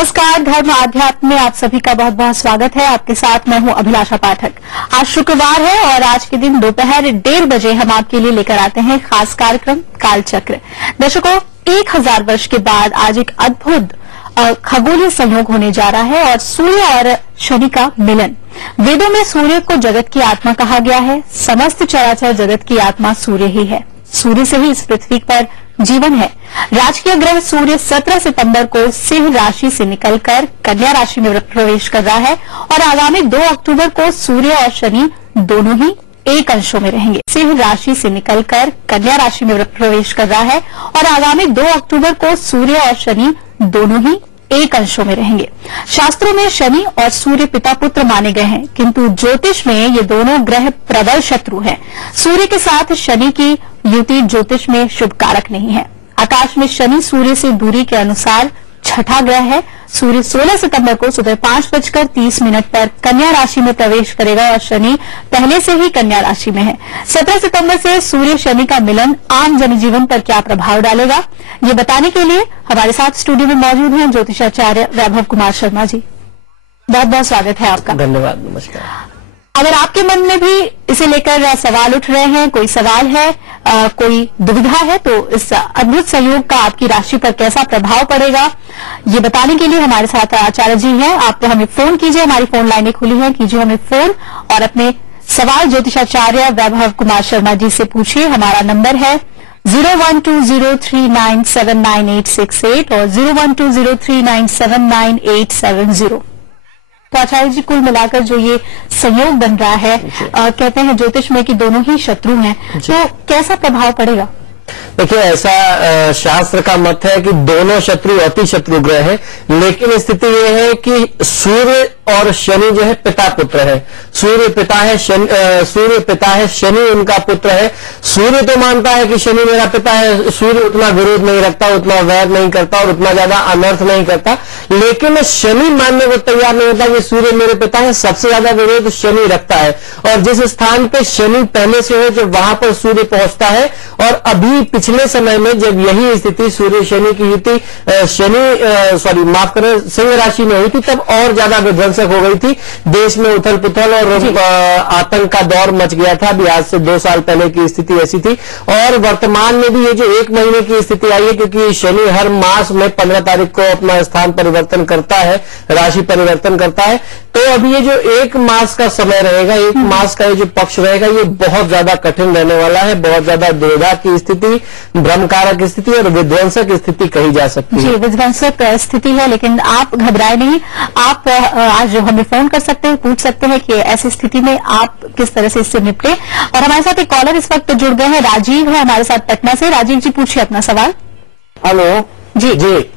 नमस्कार, धर्म आध्यात्म में आप सभी का बहुत बहुत स्वागत है। आपके साथ मैं हूं अभिलाषा पाठक। आज शुक्रवार है और आज के दिन दोपहर 1:30 बजे हम आपके लिए लेकर आते हैं खास कार्यक्रम कालचक्र। दर्शकों, 1000 वर्ष के बाद आज एक अद्भुत खगोलीय संयोग होने जा रहा है और सूर्य और शनि का मिलन। वेदों में सूर्य को जगत की आत्मा कहा गया है। समस्त चराचर जगत की आत्मा सूर्य ही है। सूर्य से ही इस पृथ्वी पर जीवन है। राजकीय ग्रह सूर्य 17 सितंबर को सिंह राशि से निकलकर कन्या राशि में प्रवेश कर रहा है और आगामी 2 अक्टूबर को सूर्य और शनि दोनों ही एक अंशों में रहेंगे। सिंह राशि से निकलकर कन्या राशि में प्रवेश कर रहा है और आगामी 2 अक्टूबर को सूर्य और शनि दोनों ही एक अंशों में रहेंगे। शास्त्रों में शनि और सूर्य पिता पुत्र माने गए हैं, किंतु ज्योतिष में ये दोनों ग्रह प्रबल शत्रु हैं। सूर्य के साथ शनि की युति ज्योतिष में शुभ कारक नहीं है। आकाश में शनि सूर्य से दूरी के अनुसार छठा ग्रह है। सूर्य 16 सितंबर को सुबह 5:30 पर कन्या राशि में प्रवेश करेगा और शनि पहले से ही कन्या राशि में है। 17 सितंबर से सूर्य शनि का मिलन आम जनजीवन पर क्या प्रभाव डालेगा, ये बताने के लिए हमारे साथ स्टूडियो में मौजूद हैं ज्योतिषाचार्य वैभव कुमार शर्मा जी। बहुत बहुत स्वागत है आपका। धन्यवाद, नमस्कार। अगर आपके मन में भी इसे लेकर सवाल उठ रहे हैं, कोई सवाल है, कोई दुविधा है, तो इस अद्भुत संयोग का आपकी राशि पर कैसा प्रभाव पड़ेगा, ये बताने के लिए हमारे साथ आचार्य जी हैं। आप हमें फोन कीजिए, हमारी फोन लाइनें खुली हैं, कीजिए हमें फोन और अपने सवाल ज्योतिषाचार्य वैभव कुमार शर्मा जी से पूछिए। हमारा नंबर है 0120397968 और 0120397970। तो आचार्य जी, कुल मिलाकर जो ये संयोग बन रहा है, कहते हैं ज्योतिष में कि दोनों ही शत्रु हैं, तो कैसा प्रभाव पड़ेगा? देखिए, ऐसा शास्त्र का मत है कि दोनों शत्रु अति शत्रु ग्रह है, लेकिन स्थिति ये है कि सूर्य और शनि जो है पिता पुत्र है। सूर्य पिता है, शनि उनका पुत्र है। सूर्य तो मानता है कि शनि मेरा पिता है। सूर्य उतना विरोध नहीं रखता, उतना वैर नहीं करता और उतना ज्यादा अनर्थ नहीं करता, लेकिन शनि मानने को तैयार नहीं होता कि सूर्य मेरे पिता है। सबसे ज्यादा विरोध शनि रखता है और जिस स्थान पे शनि पहले से है, जब वहां पर सूर्य पहुंचता है, और अभी पिछले समय में जब यही स्थिति सूर्य शनि की युति सिंह राशि में हुई थी, तब और ज्यादा विध्वंसक हो गई थी। देश में उथल पुथल और आतंक का दौर मच गया था। अभी आज से 2 साल पहले की स्थिति ऐसी थी और वर्तमान में भी ये जो 1 महीने की स्थिति आई है, क्योंकि शनि हर मास में 15 तारीख को अपना स्थान परिवर्तन करता है, राशि परिवर्तन करता है। तो अभी ये जो 1 मास का समय रहेगा, 1 मास का ये जो पक्ष रहेगा, ये बहुत ज्यादा कठिन रहने वाला है। बहुत ज्यादा दुविधा की स्थिति, भ्रमकारक स्थिति और विध्वंसक स्थिति कही जा सकती है। जी, विध्वंसक स्थिति है, लेकिन आप घबराए नहीं। आप आज हमें फोन कर सकते हैं, पूछ सकते हैं कि ऐसी स्थिति में आप किस तरह से इससे निपटे। और हमारे साथ एक कॉलर इस वक्त जुड़ गए हैं, राजीव है हमारे साथ पटना से। राजीव जी, पूछिए अपना सवाल। हेलो जी जी।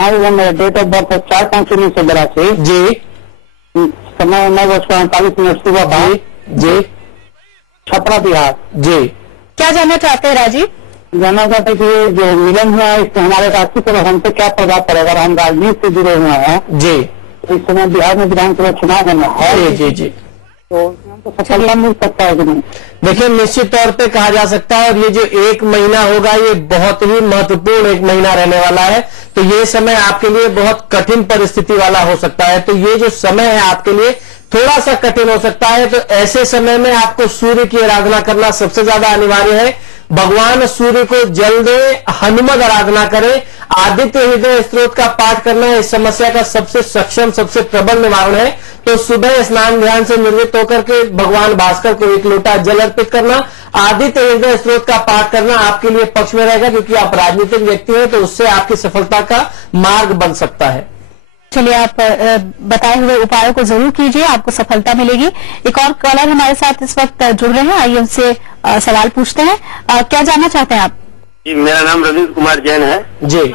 मेरा डेट ऑफ बर्थ है 4/5/1982 जी। समय 9:48 सुबह का जी। छपरा बिहार जी। क्या जानना चाहते हैं राजीव? जानना चाहते कि जो मिलन हुआ है इससे हमारे राशि पर हम पे क्या प्रभाव पड़ेगा? हम राजनीति से जुड़े हुए हैं जी। इस समय बिहार में विधानसभा चुनाव होना है। जी जी जी। तो हमको सफलता मिल सकता है कि नहीं? देखिए, निश्चित तौर पे कहा जा सकता है, और ये जो 1 महीना होगा, ये बहुत ही महत्वपूर्ण 1 महीना रहने वाला है। तो ये समय आपके लिए बहुत कठिन परिस्थिति वाला हो सकता है। तो ये जो समय है आपके लिए थोड़ा सा कठिन हो सकता है। तो ऐसे समय में आपको सूर्य की आराधना करना सबसे ज्यादा अनिवार्य है। भगवान सूर्य को जल दे, हनुमत आराधना करें, आदित्य हृदय स्तोत्र का पाठ करना इस समस्या का सबसे सक्षम, सबसे प्रबल निवारण है। तो सुबह स्नान ध्यान से निवृत्त होकर के भगवान भास्कर को 1 लोटा जल अर्पित करना, आदित्य हृदय स्तोत्र का पाठ करना आपके लिए पक्ष में रहेगा, क्योंकि आप राजनीतिक व्यक्ति हैं, तो उससे आपकी सफलता का मार्ग बन सकता है। चलिए, आप बताए हुए उपायों को जरूर कीजिए, आपको सफलता मिलेगी। एक और कॉलर हमारे साथ इस वक्त जुड़ रहे हैं, आइए उनसे सवाल पूछते हैं। क्या जानना चाहते हैं आप? जी, मेरा नाम रवींद्र कुमार जैन है। जी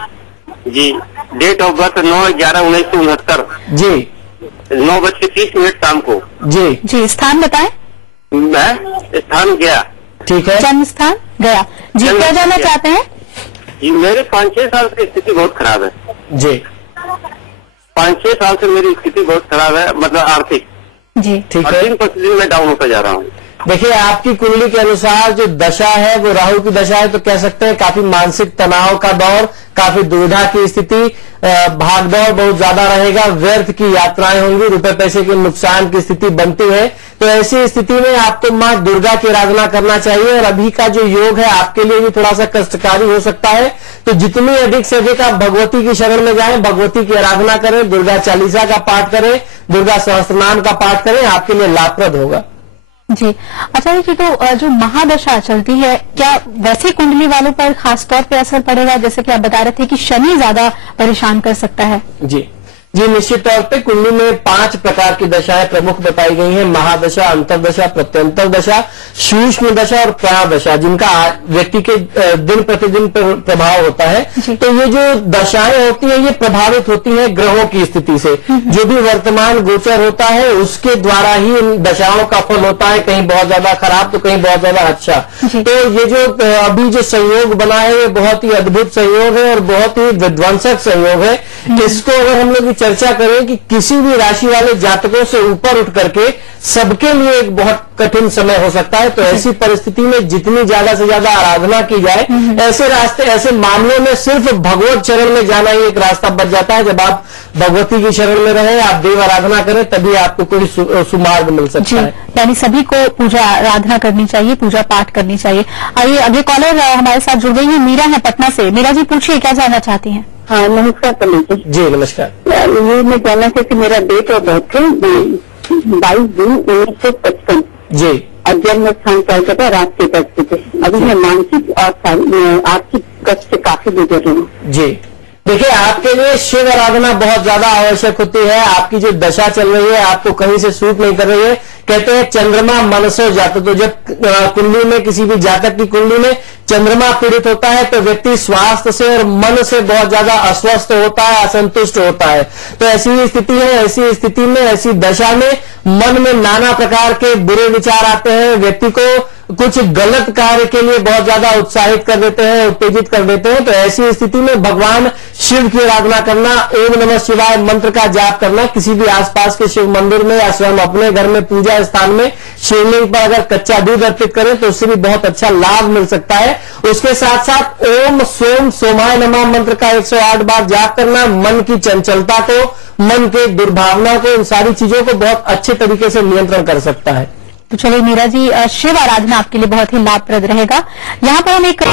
जी। डेट ऑफ बर्थ 9/11/1969 जी। 9:30 शाम को जी जी। स्थान बताएं? मैं स्थान गया। ठीक है। जन्म स्थान गया जी। क्या जानना चाहते हैं? जी, मेरे 5-6 साल से स्थिति बहुत खराब है जी। 5-6 साल से मेरी स्थिति बहुत खराब है, मतलब आर्थिक जी। ठीक है। दिन प्रतिदिन मैं डाउन होता जा रहा हूँ। देखिए, आपकी कुंडली के अनुसार जो दशा है वो राहु की दशा है, तो कह सकते हैं काफी मानसिक तनाव का दौर, काफी दुविधा की स्थिति, भागदौड़ बहुत ज्यादा रहेगा, व्यर्थ की यात्राएं होंगी, रुपए पैसे के नुकसान की स्थिति बनती है। तो ऐसी स्थिति में आपको मां दुर्गा की आराधना करना चाहिए। और अभी का जो योग है आपके लिए भी थोड़ा सा कष्टकारी हो सकता है, तो जितनी अधिक से अधिक आप भगवती की शरण में जाएं, भगवती की आराधना करें, दुर्गा चालीसा का पाठ करें, दुर्गा सहस्त्रनाम का पाठ करें, आपके लिए लाभप्रद होगा। जी, आचार्य जी, तो जो महादशा चलती है, क्या वैसे कुंडली वालों पर खास तौर पे असर पड़ेगा? जैसे कि आप बता रहे थे कि शनि ज्यादा परेशान कर सकता है। जी, निश्चित तौर पे कुंडली में 5 प्रकार की दशाएं प्रमुख बताई गई हैं: महादशा, अंतरदशा, प्रत्यंतर दशा, सूक्ष्म दशा और प्रादशा, जिनका व्यक्ति के दिन प्रतिदिन प्रभाव होता है। तो ये जो दशाएं होती हैं ये प्रभावित होती हैं ग्रहों की स्थिति से। जो भी वर्तमान गोचर होता है उसके द्वारा ही इन दशाओं का फल होता है, कहीं बहुत ज्यादा खराब तो कहीं बहुत ज्यादा अच्छा। तो ये जो अभी जो संयोग बना है ये बहुत ही अद्भुत संयोग है और बहुत ही विध्वंसक संयोग है। इसको अगर हम लोग चर्चा करें कि किसी भी राशि वाले जातकों से ऊपर उठ करके सबके लिए एक बहुत कठिन समय हो सकता है। तो ऐसी परिस्थिति में जितनी ज्यादा से ज्यादा आराधना की जाए, ऐसे रास्ते, ऐसे मामलों में सिर्फ भगवत चरण में जाना ही एक रास्ता बच जाता है। जब आप भगवती की शरण में रहें, आप देव आराधना करें, तभी आपको कोई सुमार्ग मिल सकता है। यानी सभी को पूजा आराधना करनी चाहिए, पूजा पाठ करनी चाहिए। आइए अगले कॉलर हमारे साथ जुड़ गई है, मीरा है पटना से। मीरा जी, पूछिए, क्या जानना चाहती हैं? हाँ, नमस्कार पंडित जी। जी नमस्कार। ये मैं जानना चाहती कि मेरा डेट ऑफ बर्थ है 22 जून 1955 जी, और जन्म स्थान चलता था रात के 10 बजे। अभी मैं मानसिक और आर्थिक कष्ट से काफी गुजर रही हूँ। जी, देखिए, आपके लिए शिव आराधना बहुत ज्यादा आवश्यक होती है। आपकी जो दशा चल रही है आपको कहीं से सूट नहीं कर रही है। कहते हैं चंद्रमा मनसो जातक, तो जब कुंडली में, किसी भी जातक की कुंडली में चंद्रमा पीड़ित होता है तो व्यक्ति स्वास्थ्य से और मन से बहुत ज्यादा अस्वस्थ होता है, असंतुष्ट होता है। तो ऐसी स्थिति है, ऐसी स्थिति में, ऐसी दशा में मन में नाना प्रकार के बुरे विचार आते हैं, व्यक्ति को कुछ गलत कार्य के लिए बहुत ज्यादा उत्साहित कर देते हैं, उत्तेजित कर देते हैं। तो ऐसी स्थिति में भगवान शिव की आराधना करना, ओम नमः शिवाय मंत्र का जाप करना, किसी भी आसपास के शिव मंदिर में या स्वयं अपने घर में पूजा स्थान में शिवलिंग पर अगर कच्चा दूध अर्पित करें तो उससे भी बहुत अच्छा लाभ मिल सकता है। उसके साथ साथ ओम सोम सोमाय नमः मंत्र का 108 बार जाप करना मन की चंचलता को, मन के दुर्भावना को, इन सारी चीजों को बहुत अच्छे तरीके से नियंत्रण कर सकता है। तो चलिए मीरा जी, शिव आराधना आपके लिए बहुत ही लाभप्रद रहेगा। यहाँ पर हम एक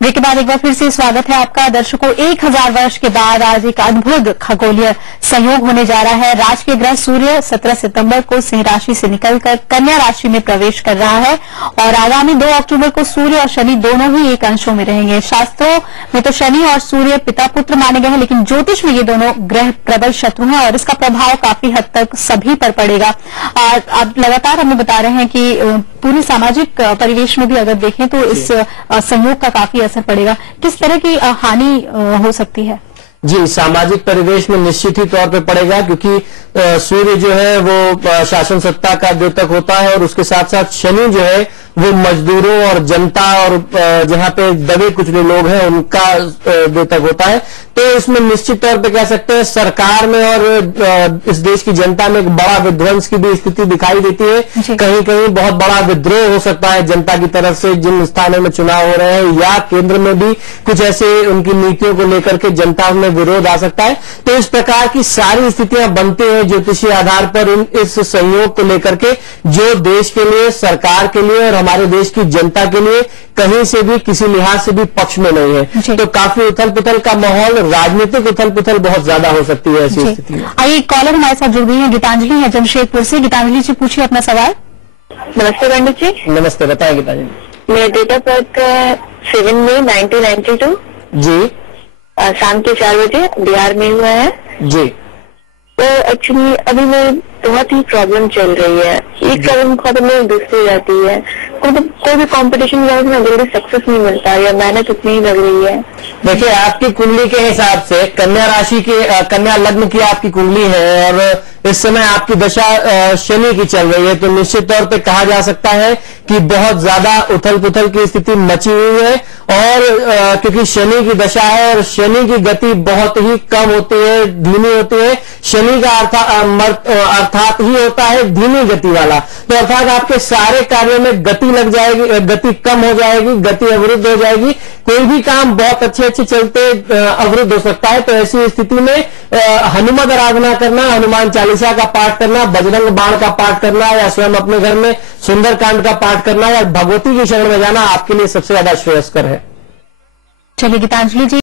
ब्रेक के बाद एक बार फिर से स्वागत है आपका। दर्शकों, 1000 वर्ष के बाद आज एक अद्भुत खगोलीय संयोग होने जा रहा है। राज के ग्रह सूर्य 17 सितंबर को सिंह राशि से निकलकर कन्या राशि में प्रवेश कर रहा है और आगामी 2 अक्टूबर को सूर्य और शनि दोनों ही एक अंशों में रहेंगे। शास्त्रों में तो शनि और सूर्य पिता पुत्र माने गए हैं, लेकिन ज्योतिष में ये दोनों ग्रह प्रबल शत्रु हैं और इसका प्रभाव काफी हद तक सभी पर पड़ेगा। आप लगातार हमें बता रहे हैं कि पूरी सामाजिक परिवेश में भी अगर देखें तो इस संयोग का काफी असर पड़ेगा। किस तरह की हानि हो सकती है? जी, सामाजिक परिवेश में निश्चित ही तौर पे पड़ेगा, क्योंकि सूर्य जो है वो शासन सत्ता का द्योतक होता है और उसके साथ साथ शनि जो है वो मजदूरों और जनता और जहां पे दबे कुचले लोग हैं उनका द्योतक होता है। तो इसमें निश्चित तौर पे कह सकते हैं सरकार में और इस देश की जनता में एक बड़ा विध्वंस की भी स्थिति दिखाई देती है। कहीं कहीं बहुत बड़ा विद्रोह हो सकता है जनता की तरफ से, जिन स्थानों में चुनाव हो रहे हैं, या केंद्र में भी कुछ ऐसे उनकी नीतियों को लेकर के जनता में विरोध आ सकता है। तो इस प्रकार की सारी स्थितियां बनती हैं ज्योतिषीय आधार पर इस संयोग को लेकर के, जो देश के लिए, सरकार के लिए और हमारे देश की जनता के लिए कहीं से भी, किसी लिहाज से भी पक्ष में नहीं है। तो काफी उथल पुथल का माहौल, राजनीतिक उथल पुथल बहुत ज्यादा हो सकती है ऐसी स्थिति में। आइए कॉलर हमारे साथ जुड़ गई है, गीतांजलि है जमशेदपुर से। गीतांजलि जी, पूछिए अपना सवाल। नमस्ते पंडित जी। नमस्ते, बताएं गीतांजलि। मेरा डेट ऑफ बर्थ 7 मई 1992 जी, शाम के 4 बजे बिहार में हुआ है जी। तो एक्चुअली अभी में बहुत ही प्रॉब्लम चल रही है। एक प्रॉब्लम खत्म में दूसरी जाती है। कोई भी कंपटीशन में जल्दी सक्सेस नहीं मिलता या मेहनत उतनी ही लग रही है। देखिए, आपकी कुंडली के हिसाब से कन्या राशि की, कन्या लग्न की आपकी कुंडली है और इस समय आपकी दशा शनि की चल रही है, तो निश्चित तौर पे कहा जा सकता है कि बहुत ज्यादा उथल पुथल की स्थिति मची हुई है। और क्योंकि शनि की दशा है और शनि की गति बहुत ही कम होती है, धीमी होती है। शनि का अर्थात ही होता है धीमी गति वाला, तो अर्थात आपके सारे कार्यों में गति लग जाएगी, गति कम हो जाएगी, गति अवरुद्ध हो जाएगी। कोई भी काम बहुत अच्छे चलते अवरुद्ध हो सकता है। तो ऐसी स्थिति में हनुमत आराधना करना, हनुमान चालीसा का पाठ करना, बजरंग बाण का पाठ करना, या स्वयं अपने घर में सुंदरकांड का पाठ करना, या भगवती की शरण में जाना आपके लिए सबसे ज्यादा श्रेयस्कर है। चलिए गीतांजलि जी।